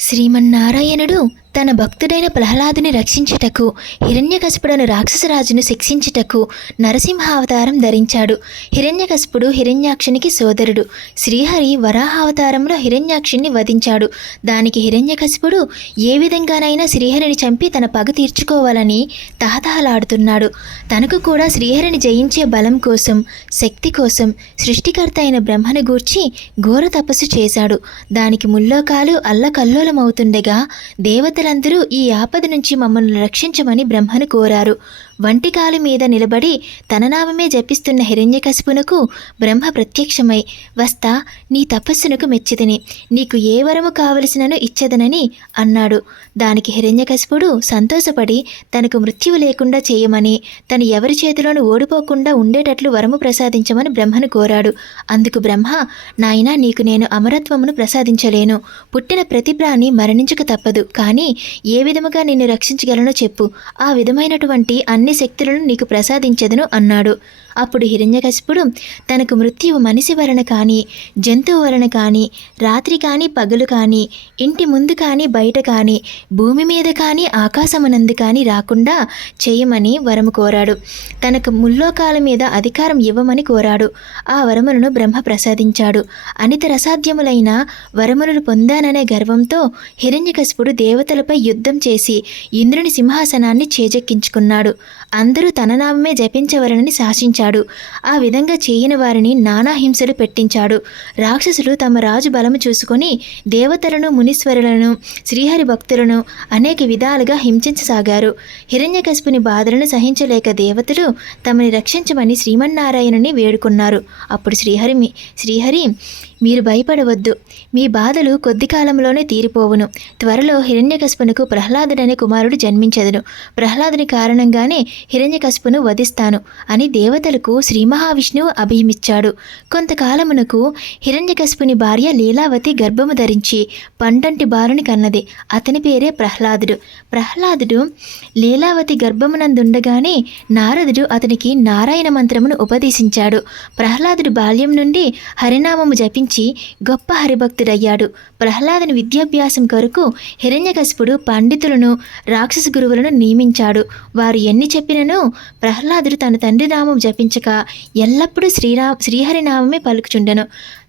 శ్రీమన్నారాయణుడు తన భక్తుడైన ప్రహ్లాదుని రక్షించుటకు హిరణ్యకశిపుడను రాక్షసరాజును శిక్షించుటకు నరసింహావతారం ధరించాడు. హిరణ్యకశిపుడు హిరణ్యాక్షునికి సోదరుడు. శ్రీహరి వరాహావతారంలో హిరణ్యాక్షుణ్ణి వధించాడు. దానికి హిరణ్యకశిపుడు ఏ విధంగానైనా శ్రీహరిని చంపి తన పగ తీర్చుకోవాలని తహతహలాడుతున్నాడు. తనకు కూడా శ్రీహరిని జయించే బలం కోసం శక్తి కోసం సృష్టికర్త అయిన బ్రహ్మను గూర్చి ఘోర తపస్సు చేశాడు. దానికి ముల్లోకాలు అల్లకల్లోలమవుతుండగా దేవత దేవతలందరూ ఈ ఆపద నుంచి మమ్మల్ని రక్షించమని బ్రహ్మను కోరారు. వంటికాలు మీద నిలబడి తన నామమే జపిస్తున్న హిరణ్యకశిపునకు బ్రహ్మ ప్రత్యక్షమై వస్తా నీ తపస్సునకు మెచ్చితిని. నీకు ఏ వరము కావలసినను ఇచ్చదనని అన్నాడు. దానికి హిరణ్యకశిపుడు సంతోషపడి తనకు మృత్యువు లేకుండా చేయమని. తను ఎవరి చేతిలోనూ ఓడిపోకుండా ఉండేటట్లు వరము ప్రసాదించమని బ్రహ్మను కోరాడు. అందుకు బ్రహ్మ నాయనా నీకు నేను అమరత్వమును ప్రసాదించలేను. పుట్టిన ప్రతి ప్రాణి మరణించక తప్పదు. కానీ ఏ విధముగా నిన్ను రక్షించగలనో చెప్పు. ఆ విధమైనటువంటి అన్ని శక్తులను నీకు ప్రసాదించదును అన్నాడు. అప్పుడు హిరణ్యకశిపుడు తనకు మృత్యువు మనిషి వలన కానీ జంతువు వలన కానీ రాత్రి కానీ పగలు కానీ ఇంటి ముందు కానీ బయట కానీ భూమి మీద కానీ ఆకాశమునందు కానీ రాకుండా చేయమని వరము కోరాడు. తనకు ముల్లోకాల మీద అధికారం ఇవ్వమని కోరాడు. ఆ వరములను బ్రహ్మ ప్రసాదించాడు. అనిత రసాధ్యములైన వరములను పొందాననే గర్వంతో హిరణ్యకశిపుడు దేవతలపై యుద్ధం చేసి ఇంద్రుని సింహాసనాన్ని చేజెక్కించుకున్నాడు. అందరూ తన నామే జపించవలనని శాసించాడు. ఆ విధంగా చేయని వారిని నానా హింసలు పెట్టించాడు. రాక్షసులు తమ రాజు బలము చూసుకొని దేవతలను మునీశ్వరులను శ్రీహరి భక్తులను అనేక విధాలుగా హింసించసాగారు. హిరణ్యకశిపుని బాధలను సహించలేక దేవతలు తమని రక్షించమని శ్రీమన్నారాయణుని వేడుకున్నారు. అప్పుడు శ్రీహరి శ్రీహరి మీరు భయపడవద్దు. మీ బాధలు కొద్ది కాలంలోనే తీరిపోవును. త్వరలో హిరణ్యకశిపునకు ప్రహ్లాదుడనే కుమారుడు జన్మించదును. ప్రహ్లాదుని కారణంగానే హిరణ్యకశిపును వధిస్తాను అని దేవతలకు శ్రీ మహావిష్ణువు అభయమిచ్చాడు. కొంతకాలమునకు హిరణ్యకశిపుని భార్య లీలావతి గర్భము ధరించి పండంటి బాలుని కన్నది. అతని పేరే ప్రహ్లాదుడు. ప్రహ్లాదుడు లీలావతి గర్భమునందుండగానే నారదుడు అతనికి నారాయణ మంత్రమును ఉపదేశించాడు. ప్రహ్లాదుడు బాల్యం నుండి హరినామము జపించి గొప్ప హరిభక్తుడయ్యాడు. ప్రహ్లాదుని విద్యాభ్యాసం కొరకు హిరణ్యకశిపుడు పండితులను రాక్షస గురువులను నియమించాడు. వారు ఎన్ని చెప్పినను ప్రహ్లాదుడు తన తండ్రి నామం జపించక ఎల్లప్పుడూ శ్రీరా శ్రీహరినామమే పలుకుచుండెను.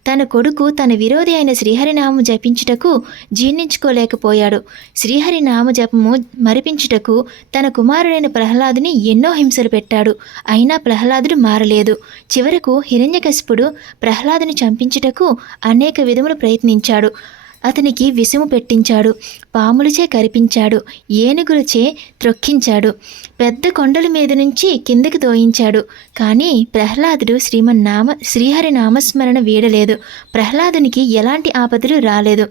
తన కొడుకు తన విరోధి అయిన శ్రీహరినామం జపించుటకు జీర్ణించుకోలేకపోయాడు. శ్రీహరినామ జపము మరిపించుటకు తన కుమారుడైన ప్రహ్లాదుని ఎన్నో హింసలు పెట్టాడు. అయినా ప్రహ్లాదుడు మారలేదు. చివరకు హిరణ్యకశిపుడు ప్రహ్లాదుని చంపించుటకు అనేక విధములు ప్రయత్నించాడు. అతనికి విసుము పెట్టించాడు. పాములచే కరిపించాడు. ఏనుగులచే త్రొక్కించాడు. పెద్ద కొండల మీద నుంచి కిందకి తోయించాడు కానీ ప్రహ్లాదుడు శ్రీమన్నామ శ్రీహరి నామస్మరణ వీడలేదు. ప్రహ్లాదునికి ఎలాంటి ఆపదలు రాలేదు.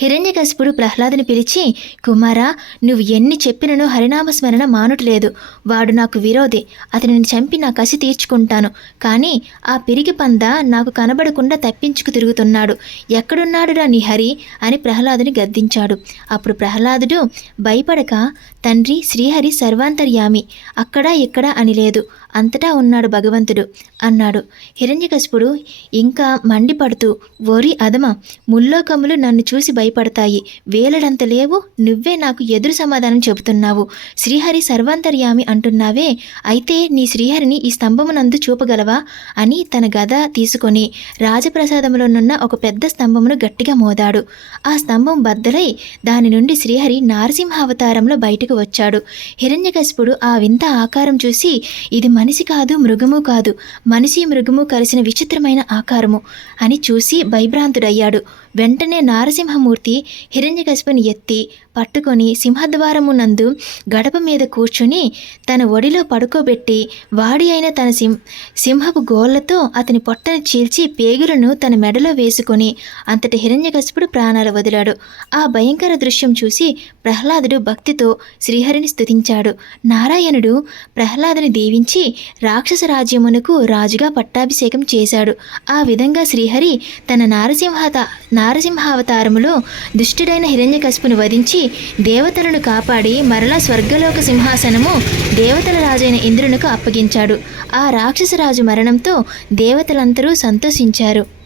హిరణ్యకశిపుడు ప్రహ్లాదుని పిలిచి కుమారా నువ్వు ఎన్ని చెప్పినను హరినామస్మరణ మానుటలేదు. వాడు నాకు విరోధి. అతనిని చంపి నా కసి తీర్చుకుంటాను. కానీ ఆ పిరిగి పంద నాకు కనబడకుండా తప్పించుకు తిరుగుతున్నాడు. ఎక్కడున్నాడురా నీ హరి? అని ప్రహ్లాదుని గద్దించాడు. అప్పుడు ప్రహ్లాదుడు భయపడక తండ్రి శ్రీహరి సర్వాంతర్యామి. అక్కడా ఇక్కడ అని లేదు. అంతటా ఉన్నాడు భగవంతుడు. అన్నాడు. హిరణ్యకశిపుడు ఇంకా మండిపడుతూ ఓరి అదమ ముల్లోకములు నన్ను చూసి భయపడతాయి. వేలడంత లేవు నువ్వే నాకు ఎదురు సమాధానం చెబుతున్నావు. శ్రీహరి సర్వాంతర్యామి అంటున్నావే అయితే నీ శ్రీహరిని ఈ స్తంభమునందు చూపగలవా? అని తన గద తీసుకొని రాజప్రసాదములోనున్న ఒక పెద్ద స్తంభమును గట్టిగా మోదాడు. ఆ స్తంభం బద్దలై దాని నుండి శ్రీహరి నారసింహావతారంలో బయటకు వచ్చాడు. హిరణ్యకశిపుడు ఆ వింత ఆకారం చూసి ఇది మనిషి కాదు మృగము కాదు. మనిషి మృగము కలిసిన విచిత్రమైన ఆకారము అని చూసి భయభ్రాంతుడయ్యాడు. వెంటనే నారసింహమూర్తి హిరణ్యకశిపుని ఎత్తి పట్టుకొని సింహద్వారము నందు గడప మీద కూర్చుని తన ఒడిలో పడుకోబెట్టి వాడి అయిన తన సింహ సింహపు గోళ్ళతో అతని పొట్టను చీల్చి పేగులను తన మెడలో వేసుకొని అంతటి హిరణ్యకశిపుడు ప్రాణాలు వదిలాడు. ఆ భయంకర దృశ్యం చూసి ప్రహ్లాదుడు భక్తితో శ్రీహరిని స్తుతించాడు. నారాయణుడు ప్రహ్లాదుని దీవించి రాక్షస రాజ్యమునకు రాజుగా పట్టాభిషేకం చేశాడు. ఆ విధంగా శ్రీహరి తన నారసింహత నారసింహావతారములో దుష్టుడైన హిరణ్యకశిపును వధించి దేవతలను కాపాడి మరలా స్వర్గలోక సింహాసనము దేవతల రాజైన ఇంద్రునకు అప్పగించాడు. ఆ రాక్షసరాజు మరణంతో దేవతలందరూ సంతోషించారు.